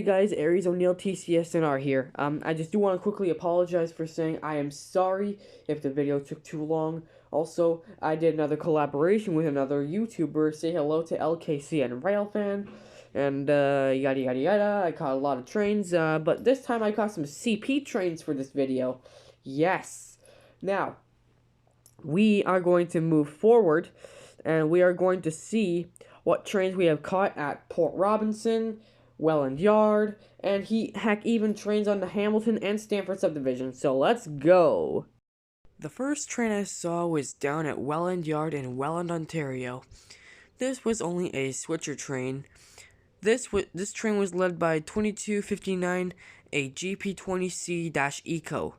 Hey guys, Aries O'Neill TCSNR here. I just do want to quickly apologize for saying I am sorry if the video took too long. Also, I did another collaboration with another YouTuber. Say hello to LKC and Railfan, and yada yada yada. I caught a lot of trains, but this time I caught some CP trains for this video. Yes. Now, we are going to move forward, and we are going to see what trains we have caught at Port Robinson, Welland Yard, and heck, even trains on the Hamilton and Stamford subdivision. So let's go. The first train I saw was down at Welland Yard in Welland, Ontario. This was only a switcher train. This train was led by 2259, a GP20C-Eco.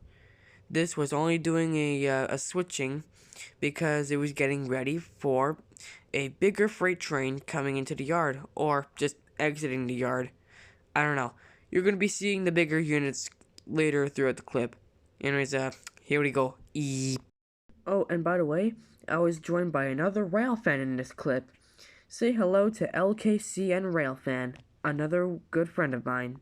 This was only doing a switching because it was getting ready for a bigger freight train coming into the yard, or just exiting the yard. I don't know. You're going to be seeing the bigger units later throughout the clip. Anyways, here we go. Oh, and by the way, I was joined by another Railfan in this clip. Say hello to LKC and Railfan, another good friend of mine.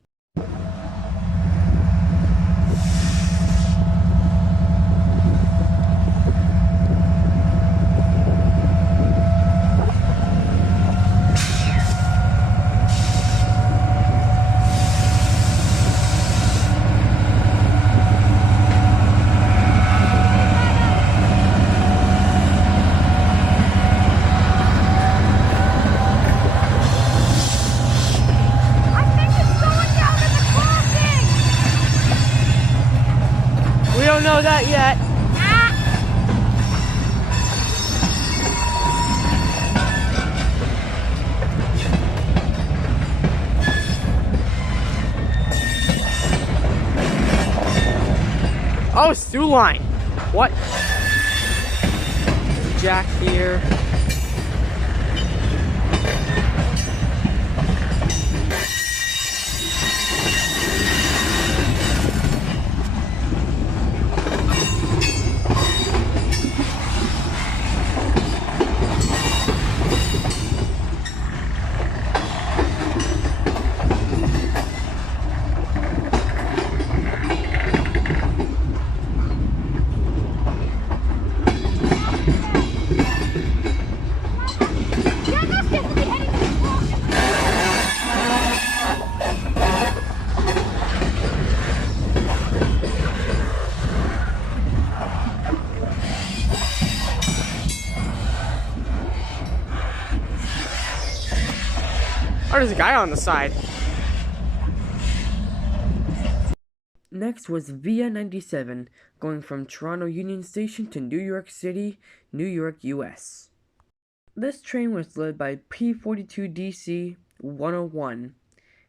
We don't know that yet. Oh, Stu line. What? Jack here. Oh, there's a guy on the side. Next was Via 97, going from Toronto Union Station to New York City, New York, US. This train was led by P42DC 101.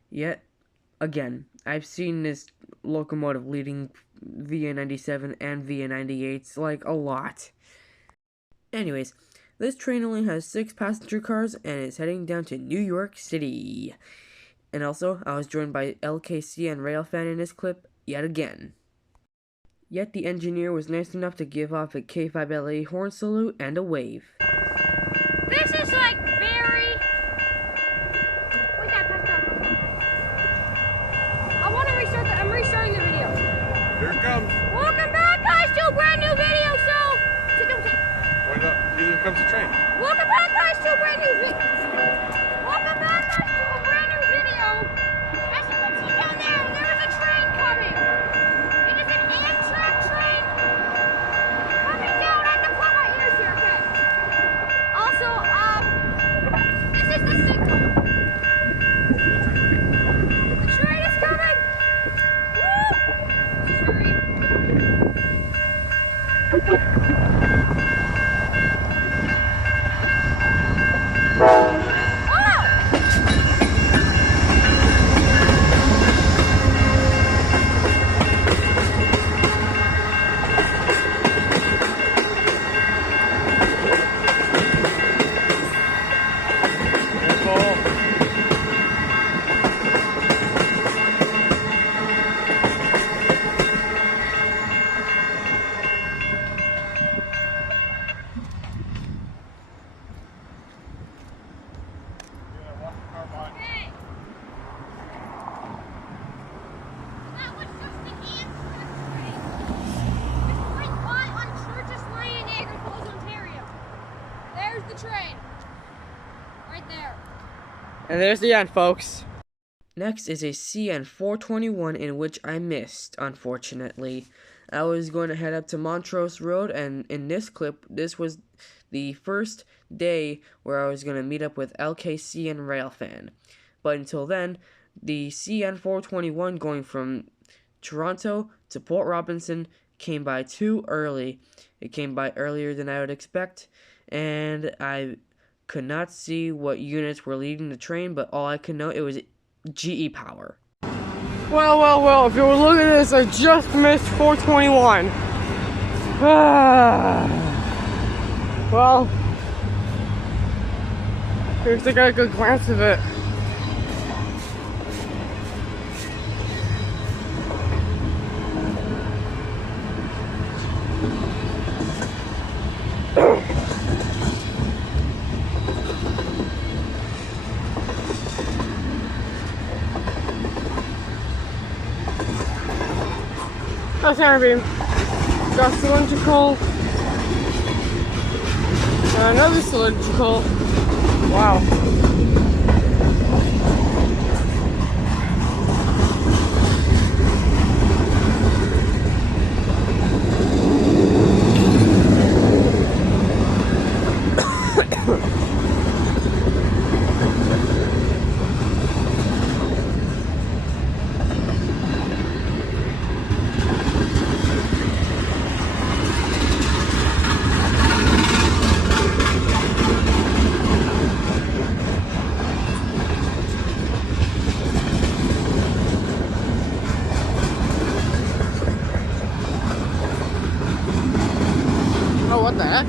Yet, again, I've seen this locomotive leading Via 97 and Via 98s like a lot. Anyways, this train only has 6 passenger cars and is heading down to New York City. And also, I was joined by LKC and Railfan in this clip yet again. Yet the engineer was nice enough to give off a K5LA horn salute and a wave. This is like very... I want to restart I'm restarting the video. Here it comes. Welcome back, guys, to a brand new video. Wait up. Here comes the train. Welcome back, guys, to a brand new video. As you can see down there, there is a train coming. It is an Amtrak train coming down. I have to put my ears here, okay? Also, this is the signal. The train is coming. Woo! And there's the end, folks. Next is a CN 421 in which I missed, unfortunately. I was going to head up to Montrose Road, and in this clip, this was the first day where I was going to meet up with LKC and Railfan. But until then, the CN 421 going from Toronto to Port Robinson came by too early. It came by earlier than I would expect, and I could not see what units were leading the train, but all I could know, it was GE Power. Well, if you were looking at this, I just missed 421. Well, here's I got a good glance of it. That's Beam. Got cylindrical. And another cylindrical. Wow. Oh, what the heck?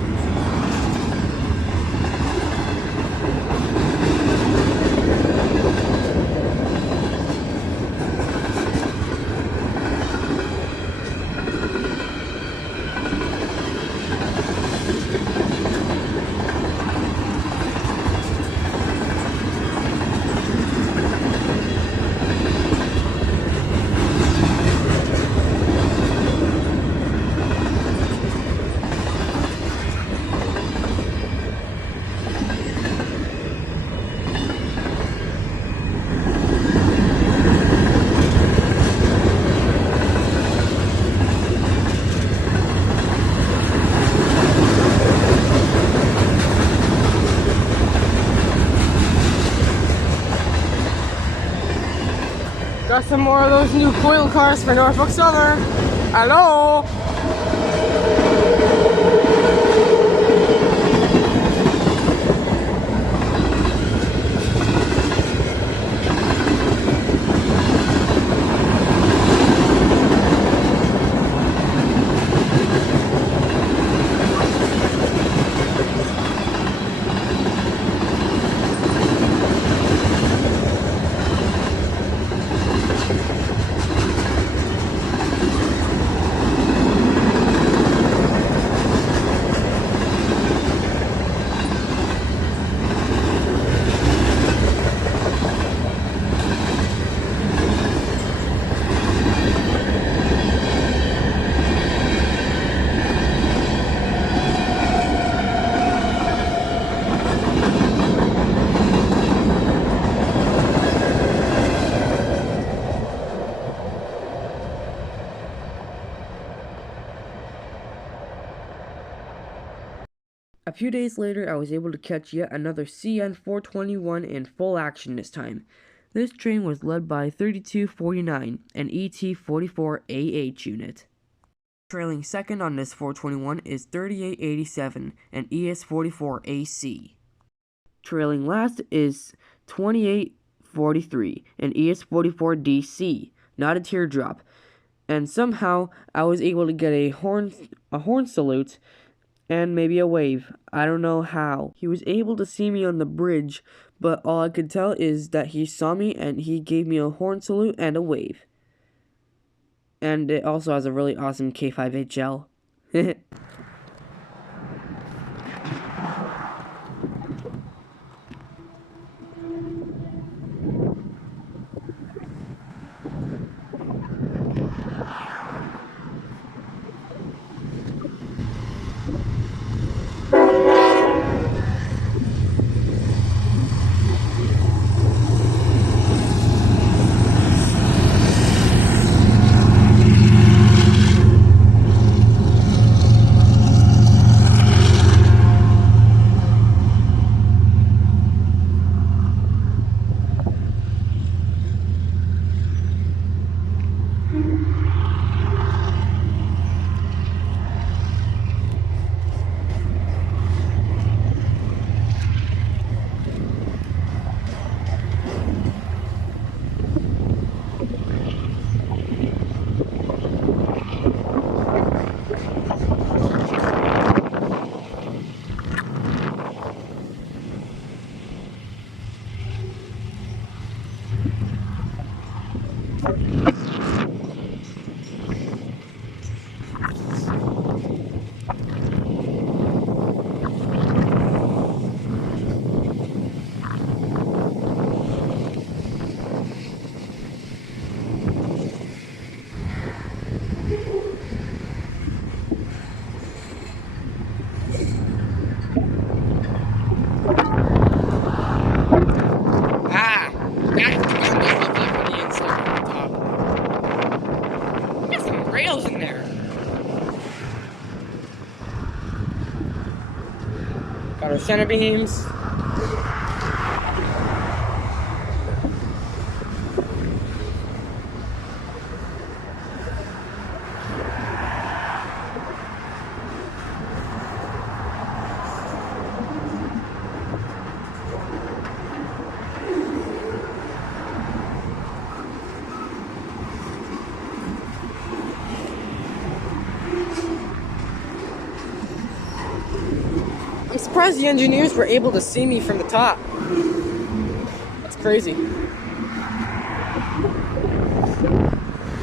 Got some more of those new coil cars for Norfolk Southern. Hello? A few days later, I was able to catch yet another CN 421 in full action this time. This train was led by 3249, an ET44AH unit. Trailing second on this 421 is 3887, an ES44AC. Trailing last is 2843, an ES44DC, not a teardrop. And somehow I was able to get a horn salute and maybe a wave. I don't know how. He was able to see me on the bridge, but all I could tell is that he saw me and he gave me a horn salute and a wave. And it also has a really awesome K5HL. Rails in there. Got our center beams. I'm surprised the engineers were able to see me from the top. That's crazy.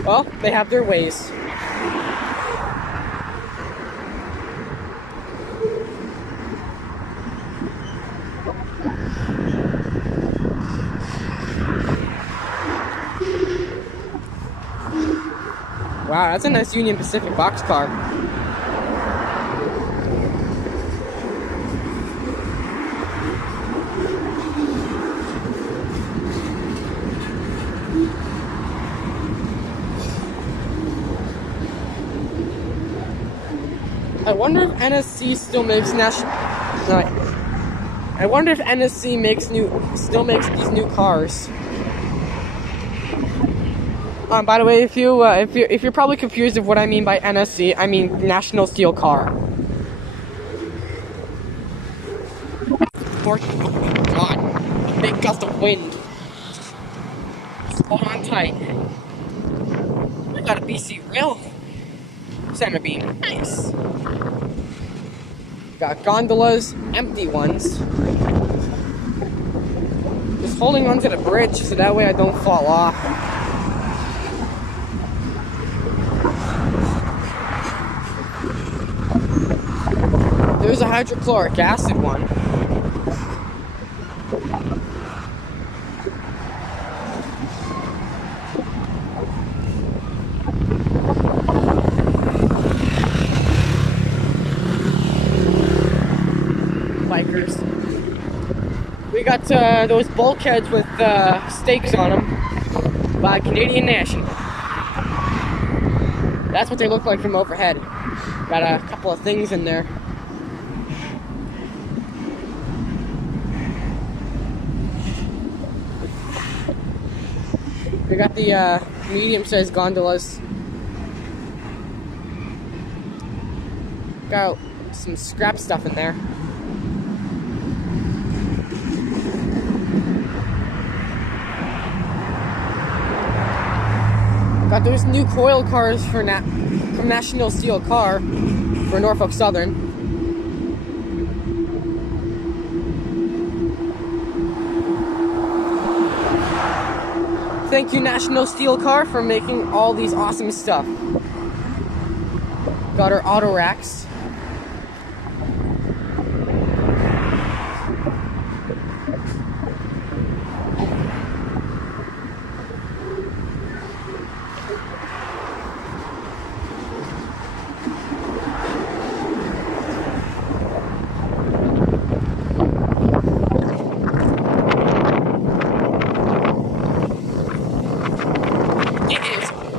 Well, they have their ways. Wow, that's a nice Union Pacific boxcar. I wonder if NSC still makes I wonder if NSC still makes these new cars. By the way, if you're probably confused of what I mean by NSC, I mean National Steel Car. Oh God, a big gust of wind. Just hold on tight. We got a BC rail center beam. Nice. Got gondolas, empty ones. Just holding onto the bridge so that way I don't fall off. There's a hydrochloric acid one. Bikers. We got those bulkheads with stakes on them by Canadian National. That's what they look like from overhead. Got a couple of things in there. We got the medium-sized gondolas. Got some scrap stuff in there. Got those new coil cars from National Steel Car for Norfolk Southern. Thank you, National Steel Car, for making all these awesome stuff. Got our auto racks.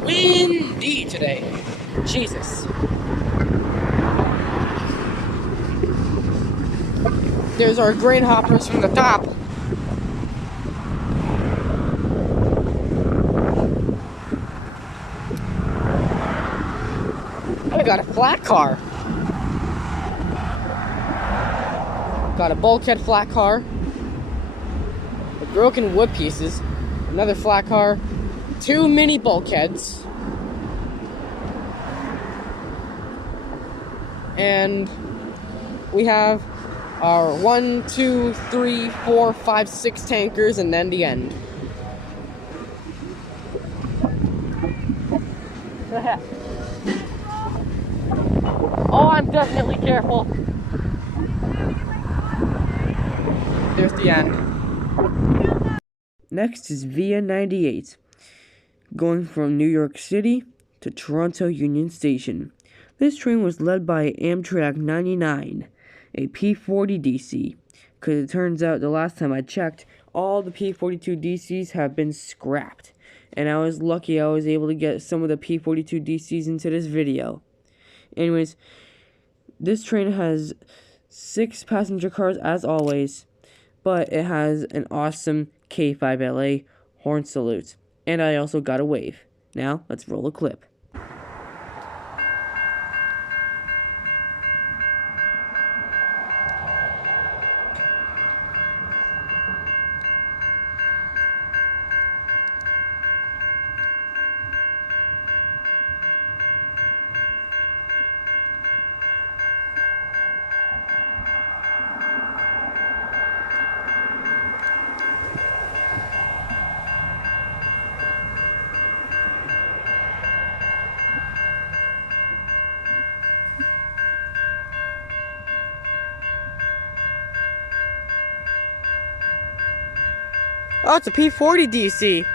Windy today. Jesus. There's our grain hoppers from the top. I got a flat car. Got a bulkhead flat car. With broken wood pieces. Another flat car. 2 mini bulkheads. And we have our 1, 2, 3, 4, 5, 6 tankers, and then the end. Oh, I'm definitely careful. There's the end. Next is Via 98, going from New York City to Toronto Union Station. This train was led by Amtrak 99, a P40 DC, because it turns out the last time I checked, all the P42 DCs have been scrapped, and I was lucky I was able to get some of the P42 DCs into this video. Anyways, this train has 6 passenger cars as always, but it has an awesome K5LA horn salute, and I also got a wave. Now, let's roll a clip. Oh, it's a P40 DC.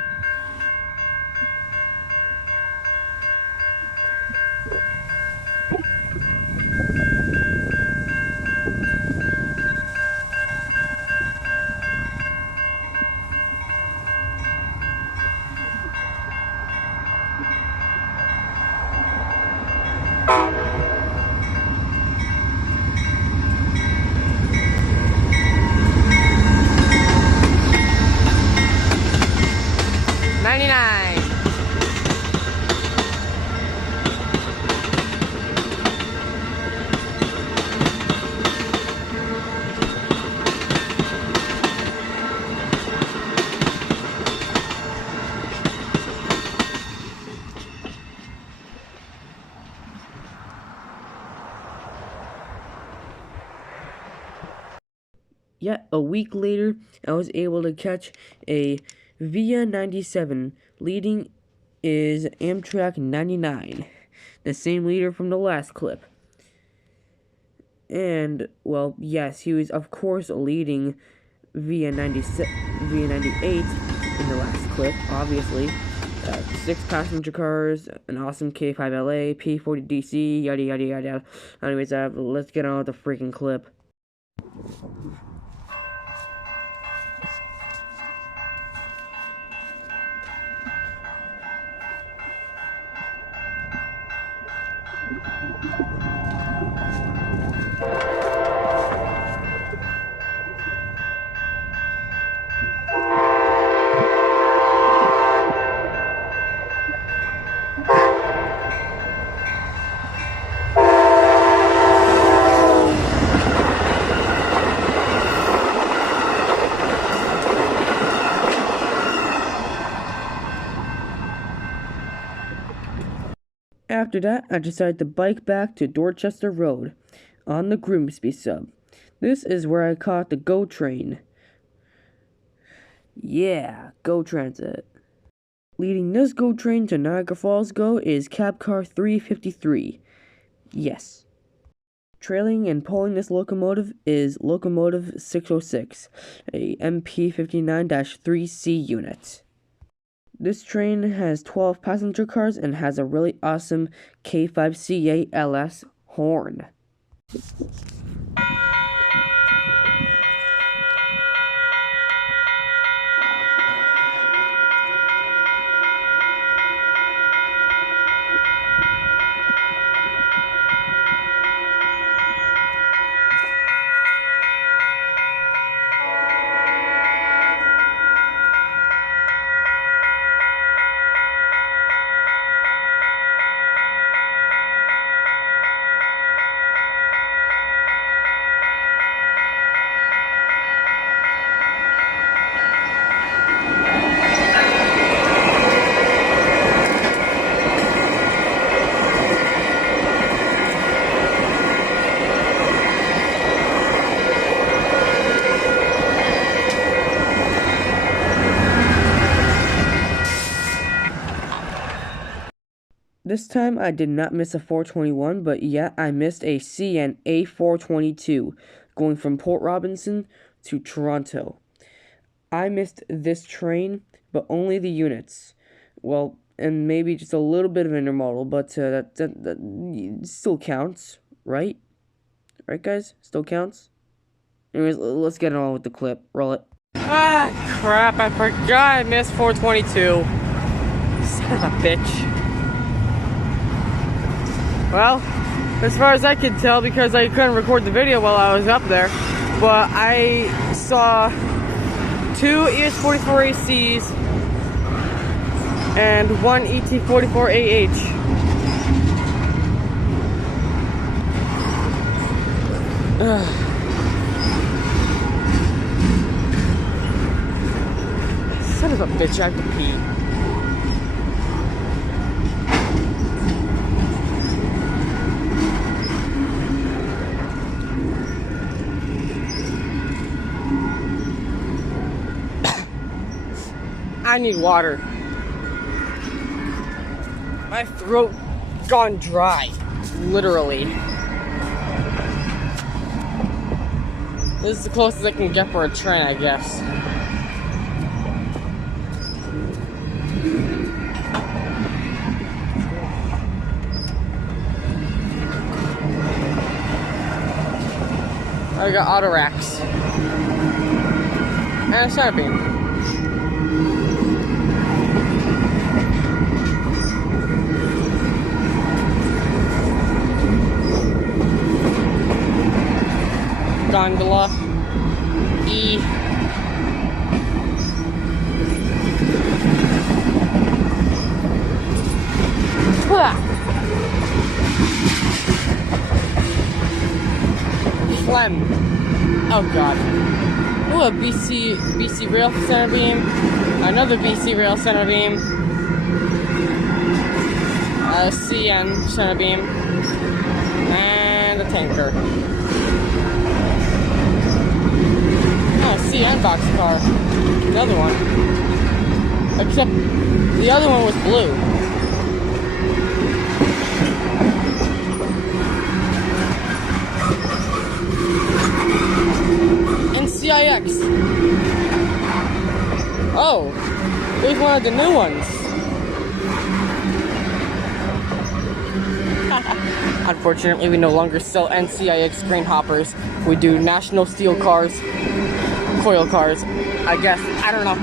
Yet a week later, I was able to catch a Via 97. Leading is Amtrak 99, the same leader from the last clip. And, well, yes, he was, of course, leading Via 98 in the last clip, obviously. 6 passenger cars, an awesome K5LA, P40 DC, yada yada yada. Anyways, let's get on with the freaking clip. After that, I decided to bike back to Dorchester Road on the Grimsby sub. This is where I caught the GO train. Yeah, GO Transit. Leading this GO train to Niagara Falls GO is cab car 353. Yes. Trailing and pulling this locomotive is locomotive 606, a MP59-3C unit. This train has 12 passenger cars and has a really awesome K5CA LS horn. This time I did not miss a 421, but yet I missed a CN A422 going from Port Robinson to Toronto. I missed this train, but only the units. Well, and maybe just a little bit of intermodal, but that still counts, right? Right, guys? Still counts? Anyways, let's get on with the clip. Roll it. Ah, crap, I forgot I missed 422. Son of a bitch. Well, as far as I could tell, because I couldn't record the video while I was up there, but I saw 2 ES44ACs and 1 ET44AH. Son of a bitch, I have to pee. I need water. My throat gone dry, literally. This is the closest I can get for a train, I guess. I got auto racks and a center beam. Gondola E. Phlegm. Oh god. Ooh, a BC rail center beam. Another BC rail center beam. A CN center beam. And a tanker. CN boxcar. Another one. Except the other one was blue. And CIX. Oh, there's one of the new ones. Unfortunately, we no longer sell NCIX grain hoppers. We do National Steel cars. Coil cars, I guess. I don't know.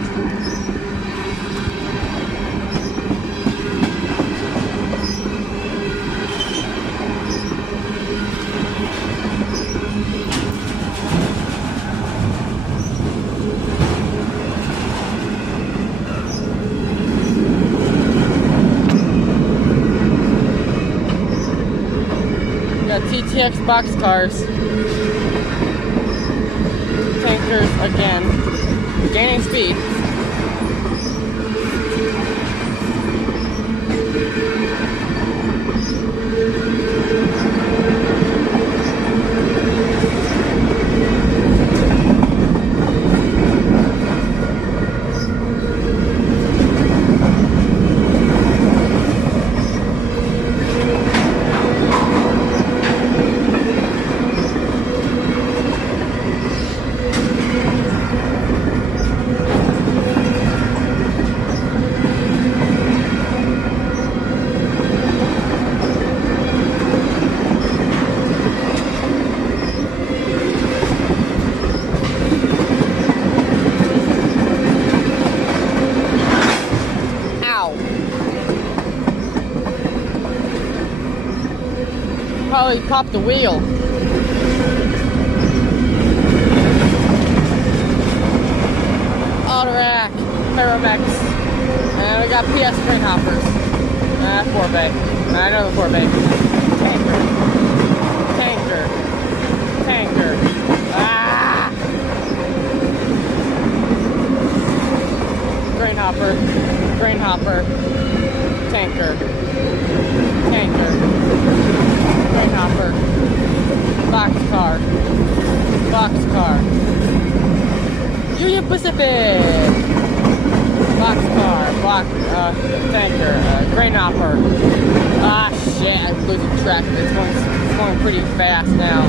We got TTX boxcars. Tankers again, gaining speed. Probably popped the wheel. Auto rack, Paramex, and we got PS train hoppers. 4-bay. Another 4-bay. Tanker. Ah! Grain hopper. Tanker. Grain hopper. Boxcar. Union Pacific. Boxcar. Tanker. Grain hopper. Ah, shit, I'm losing track. It's going pretty fast now.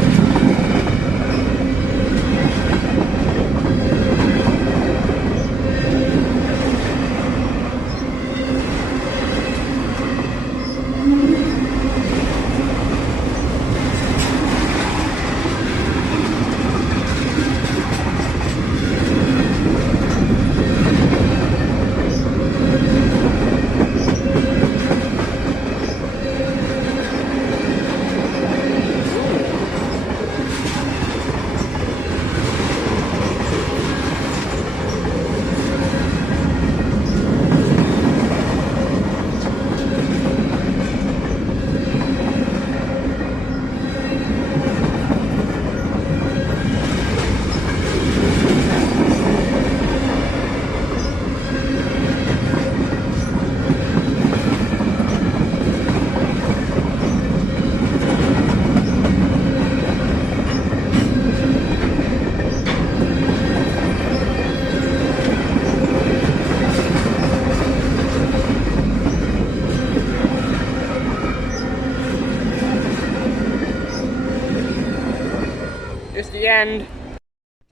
It's the end.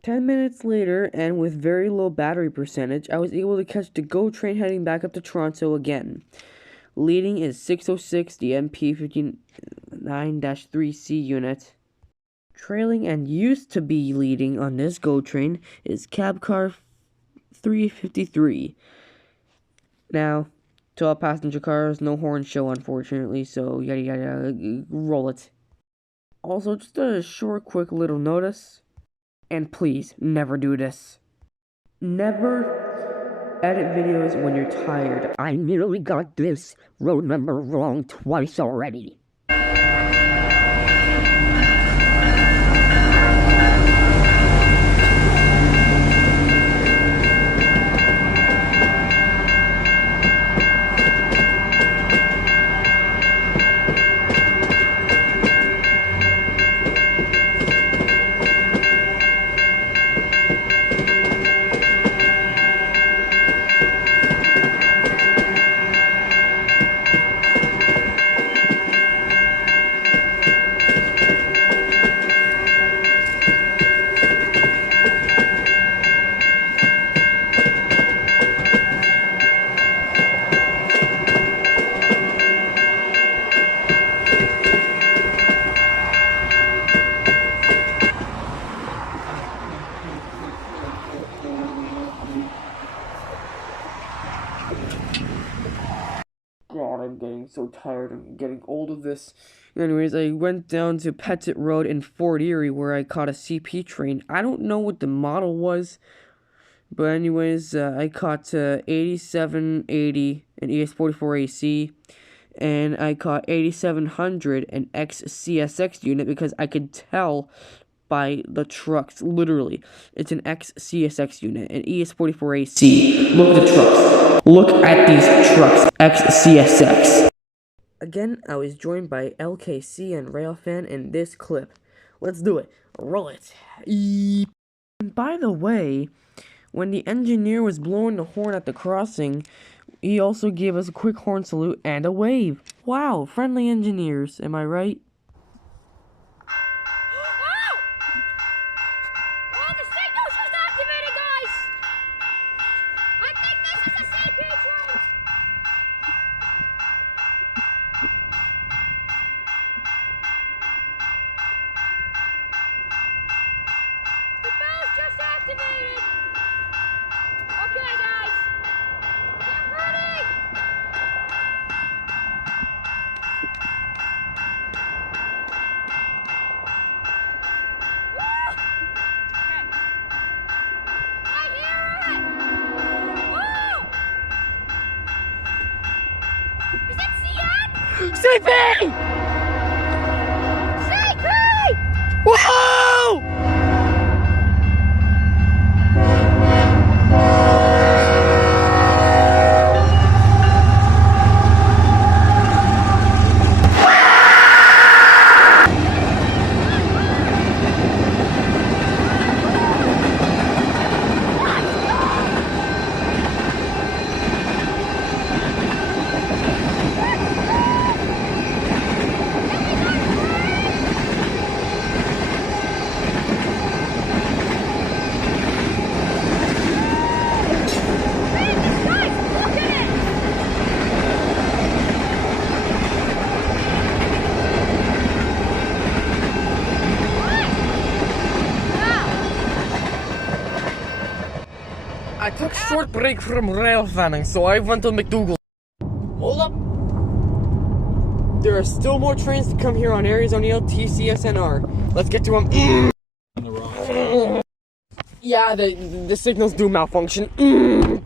10 minutes later, and with very low battery percentage, I was able to catch the GO train heading back up to Toronto again. Leading is 606, the MP59-3C unit. Trailing and used to be leading on this GO train is cab car 353. Now, to all passenger cars, no horn show unfortunately, so yada yada, roll it. Also, just a short, quick little notice. And please, never do this. Never edit videos when you're tired. I nearly got this road number wrong twice already. God, I'm getting so tired. I'm getting old of this. Anyways, I went down to Pettit Road in Fort Erie where I caught a CP train. I don't know what the model was, but anyways, I caught 8780 an ES44AC, and I caught 8700 an XCSX unit because I could tell by the trucks, literally. It's an XCSX unit, an ES44AC. Look at the trucks. Look at these trucks, XCSX. Again, I was joined by LKC and Railfan in this clip. Let's do it. Roll it. And by the way, when the engineer was blowing the horn at the crossing, he also gave us a quick horn salute and a wave. Wow, friendly engineers, am I right? Oh, the signal's just activated, guys! I think this is a CP train! The bell's just activated! Okay, guys! Get ready! I hear it! Woo! Is that CN? CP! CP! Whoa! short break from Railfanning, so I went to McDougal. Hold up! There are still more trains to come here on Aries O'Neill TCSNR. Let's get to them. Yeah, the signals do malfunction.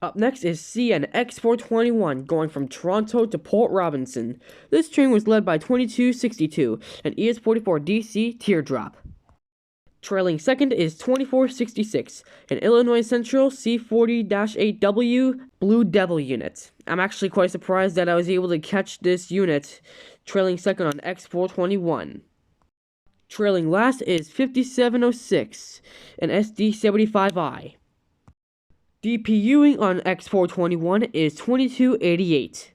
Up next is CNX421 going from Toronto to Port Robinson. This train was led by 2262 and ES44DC Teardrop. Trailing second is 2466, an Illinois Central C40-8W Blue Devil unit. I'm actually quite surprised that I was able to catch this unit, trailing second on X421. Trailing last is 5706, an SD75I. DPUing on X421 is 2288.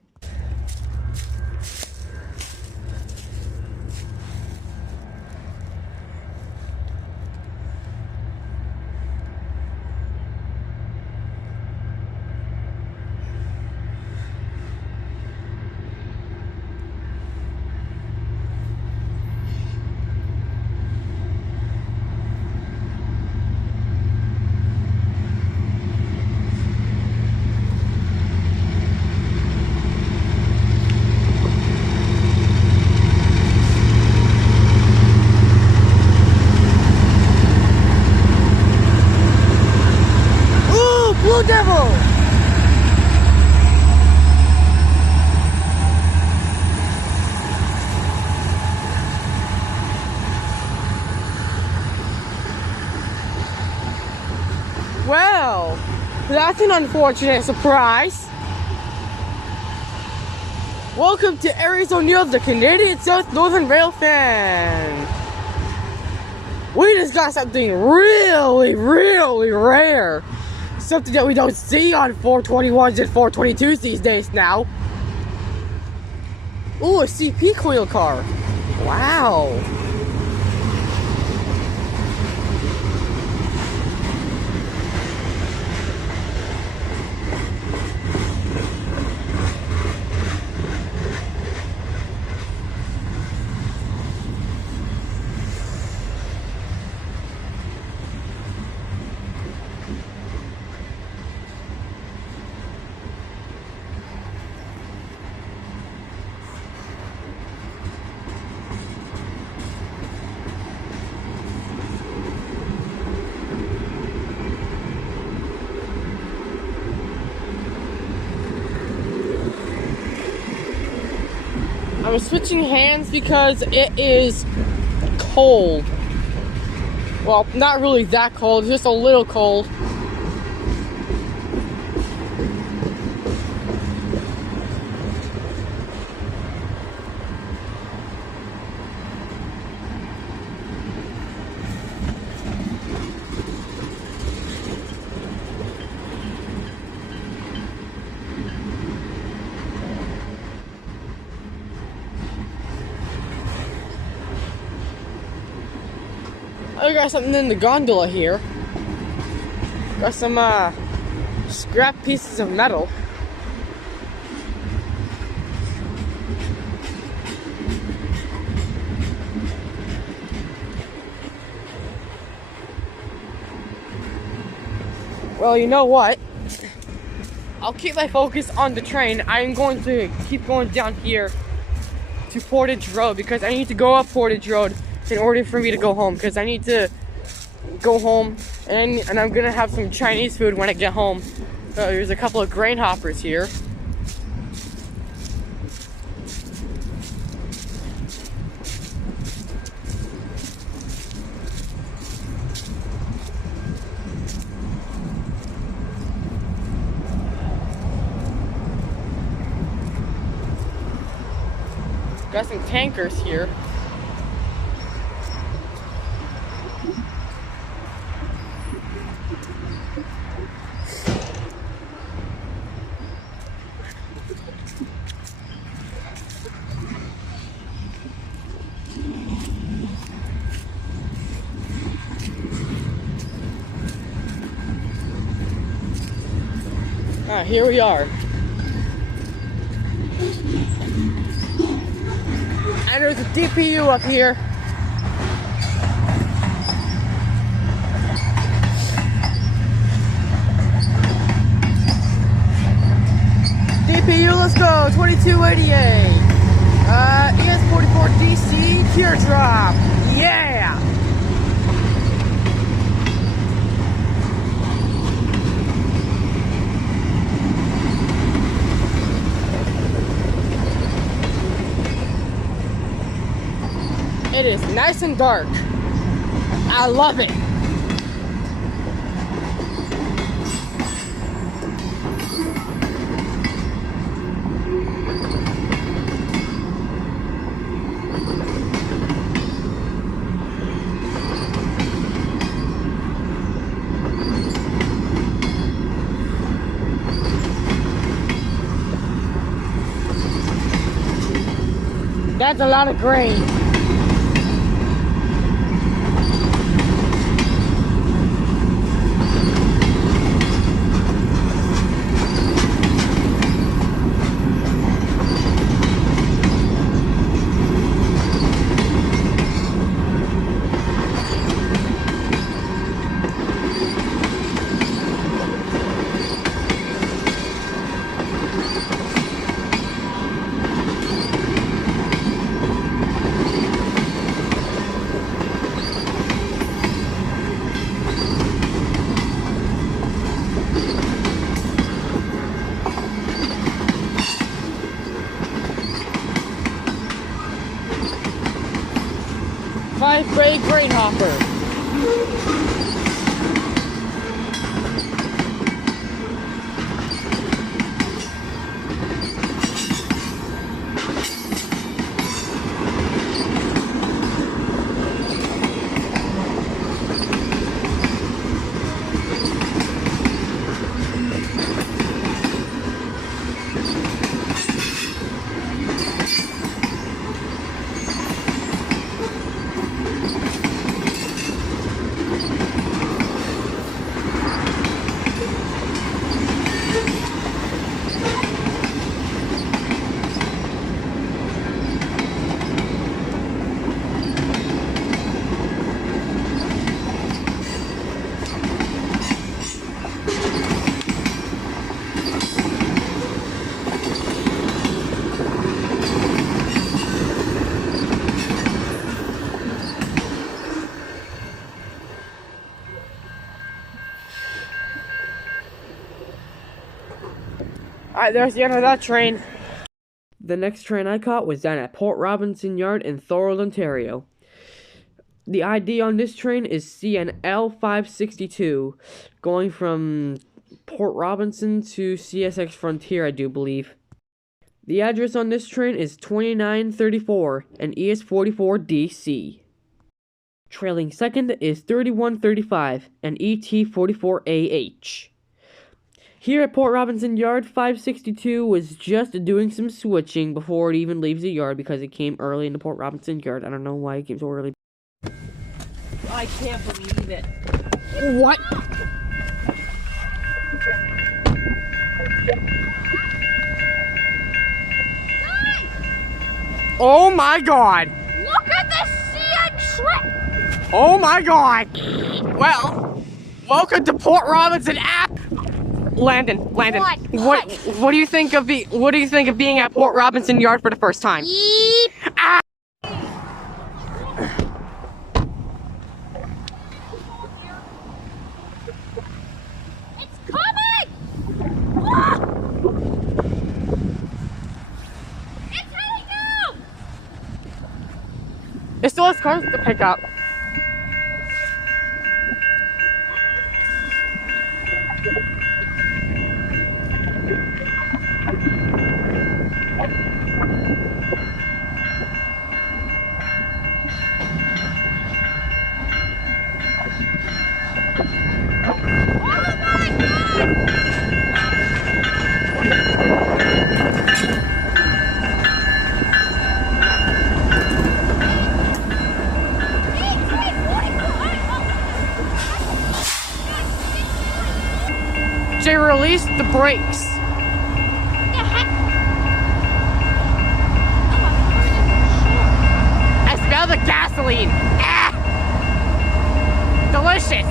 Blue Devil! Well, that's an unfortunate surprise. Welcome to Aries O'Neill, the Canadian South Northern Railfan. We just got something really, really rare. Something that we don't see on 421s and 422s these days now. Ooh, a CP coil car. Wow. I'm switching hands because it is cold. Well, not really that cold, just a little cold. I got something in the gondola here. Got some scrap pieces of metal. Well, you know what? I'll keep my focus on the train. I'm going to keep going down here to Portage Road because I need to go up Portage Road in order for me to go home, because I need to go home and I'm gonna have some Chinese food when I get home. There's a couple of grain hoppers here. Got some tankers here. Here we are. And there's a DPU up here. CPU, let's go. 2288. ES44 DC teardrop. Yeah. It is nice and dark. I love it. That's a lot of grain. Five-grade grain hopper. Alright, there's the end of that train. The next train I caught was down at Port Robinson Yard in Thorold, Ontario. The ID on this train is CNL 562, going from Port Robinson to CSX Frontier, I do believe. The address on this train is 2934 and ES44 DC. Trailing second is 3135 and ET44AH. Here at Port Robinson Yard, 562 was just doing some switching before it even leaves the yard because it came early into Port Robinson Yard. I don't know why it came so early. I can't believe it. What? Oh my god! Look at the CN trip! Oh my god! Well, welcome to Port Robinson app. Landon, what do you think of being at Port Robinson Yard for the first time? Yeep. Ah! It's coming! Ah! It's heading out! It still has cars to pick up. They released the brakes. I smell the gasoline. Ah! Delicious.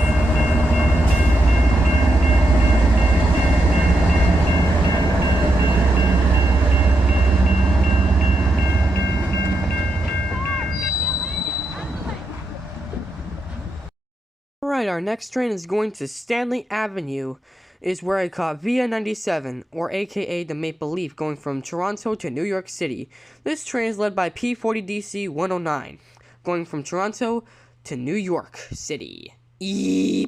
Alright, our next train is going to Stanley Avenue, is where I caught Via 97, or aka the Maple Leaf, going from Toronto to New York City. This train is led by P40DC 109, going from Toronto to New York City. Eep.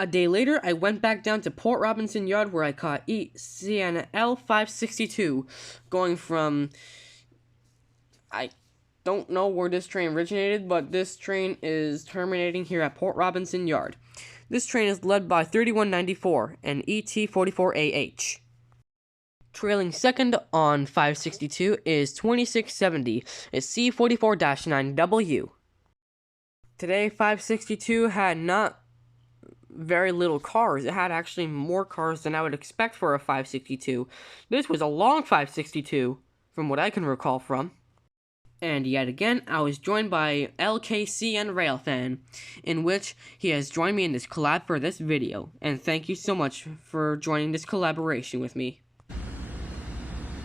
A day later, I went back down to Port Robinson Yard where I caught ECNL 562, going from... I don't know where this train originated, but this train is terminating here at Port Robinson Yard. This train is led by 3194 and ET44AH. Trailing second on 562 is 2670, it's C44-9W. Today, 562 had not very little cars. It had actually more cars than I would expect for a 562. This was a long 562, from what I can recall from. And yet again, I was joined by LKC and Railfanning, in which he has joined me in this collab for this video. And thank you so much for joining this collaboration with me.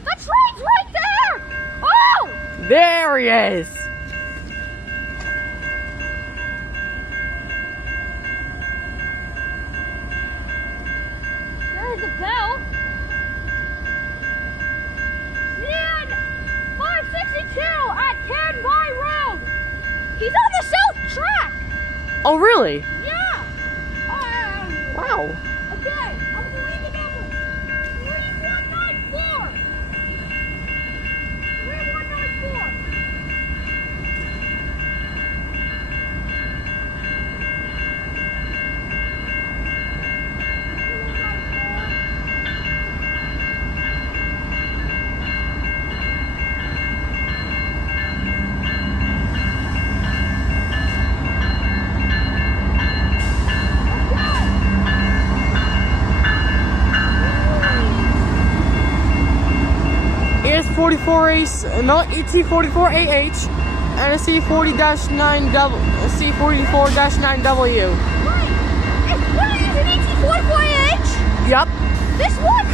The train's right there! Oh! There he is! There's the bell. Man, 562 at Canby Road. He's on the south track. Oh, really? Yeah. Wow. Okay, I'm gonna leave the number. 3194. 3194. ES44A, not ET44AH, and a C44-9W. Wait, is an ET44H? Yup. This one?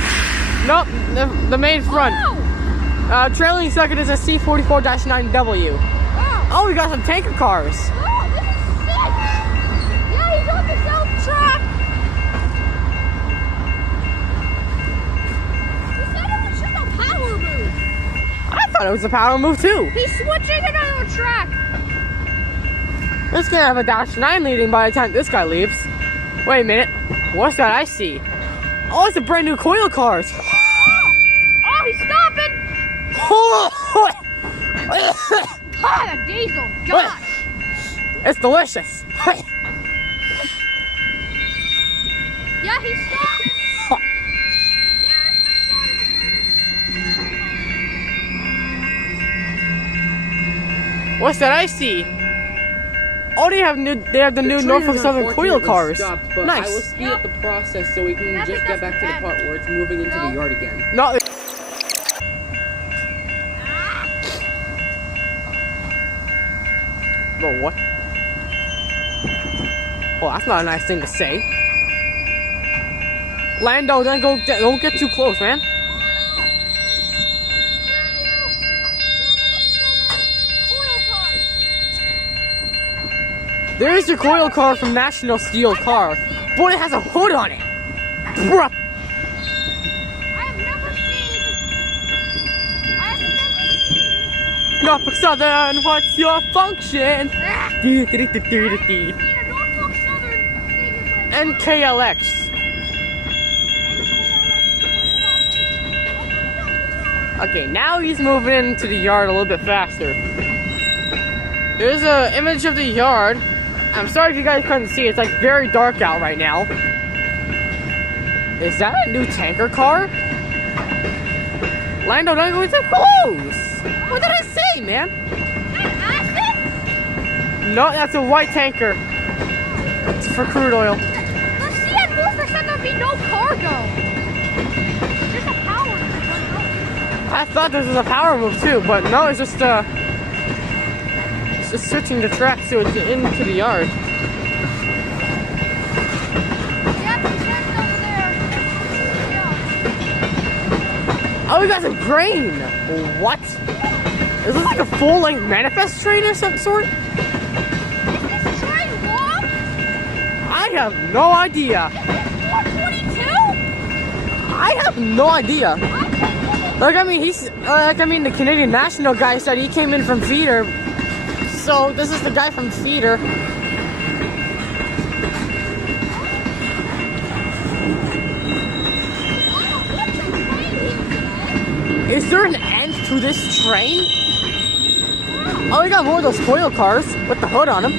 Nope, the main front. Oh. Trailing second is a C44-9W. Oh. Oh, we got some tanker cars. Oh, this is sick! Yeah, he's on the south track! He said it was just a power move! I thought it was a power move too. He's switching another track! This gonna have a -9 leading by the time this guy leaves. Wait a minute, what's that I see? Oh, it's a brand new coil cars. Oh, he's stopping! Ah, the diesel! Gosh! It's delicious. Yeah, he's stopping! What's that I see? Oh, they have the new Norfolk Southern coil cars. Stopped, but Nice. I will speed up the process so we can That's just get back to the bad. part where it's moving into the yard again. No. Bro, what? Well, that's not a nice thing to say. Lando, don't get too close, man. There's your coil car from National Steel Car, but it has a hood on it. Bruh. Norfolk Southern, what's your function? Norfolk Southern NKLX. Okay, now he's moving into the yard a little bit faster. Here's an image of the yard. I'm sorry if you guys couldn't see. It's like very dark out right now. Is that a new tanker car? Lando, don't go too close. What did I say, man? No, that's a white tanker. It's for crude oil. Let's see at more % there'll be no cargo. There's a power move. I thought this was a power move too, but no, it's just switching the track so it's into the yard. Yep, he says over there. Yeah. Oh, we got some grain. What? Is this like a full-length manifest train or some sort? Is this train long? I have no idea. Is this 422? I have no idea. Like, I mean, the Canadian National guy said he came in from feeder. So, this is the guy from feeder. Is there an end to this train? Oh, we got more of those coil cars with the hood on them.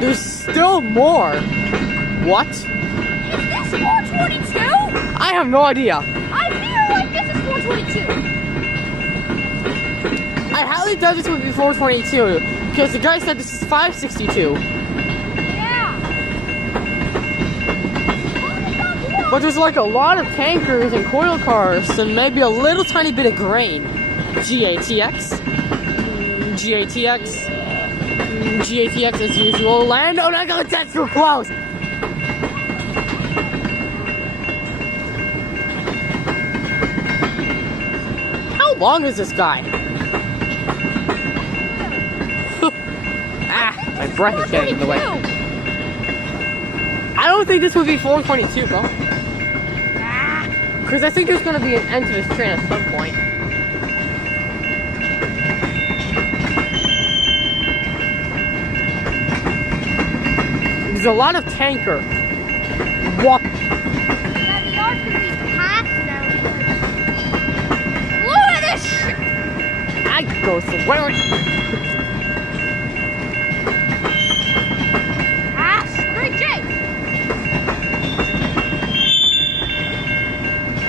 There's still more. What? Is this 422? I have no idea. I feel like this is 422. I highly doubt this would be 422 because the guy said this is 562. Yeah. But there's like a lot of tankers and coil cars and maybe a little tiny bit of grain. GATX. GATX. GATX as usual. Land. Oh my god, that's too close! How long is this guy? Ah, my breath is getting in the way. I don't think this would be 422, bro. Because I think there's going to be an end to this train at some point. There's a lot of tanker. What? Yeah, the yard's gonna be packed now. Look at this shit! I go somewhere. Great J!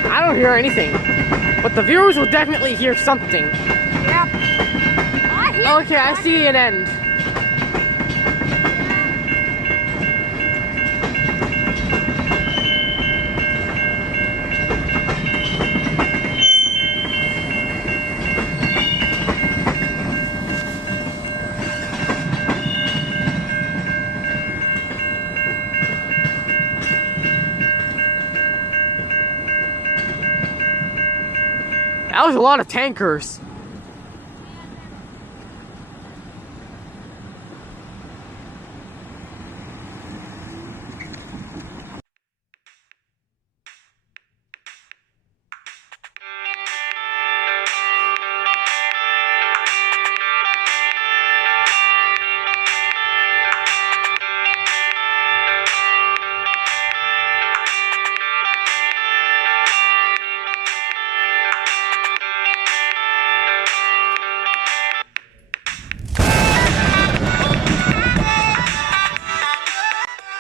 I don't hear anything. But the viewers will definitely hear something. Yep. Okay, I see an end. That was a lot of tankers.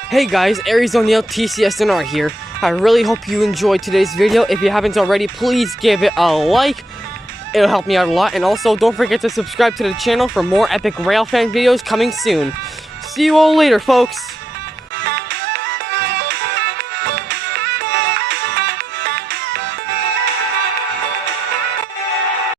Hey guys, Aries O'Neill TCSNR here. I really hope you enjoyed today's video. If you haven't already, please give it a like. It'll help me out a lot. And also, don't forget to subscribe to the channel for more epic Railfan videos coming soon. See you all later, folks.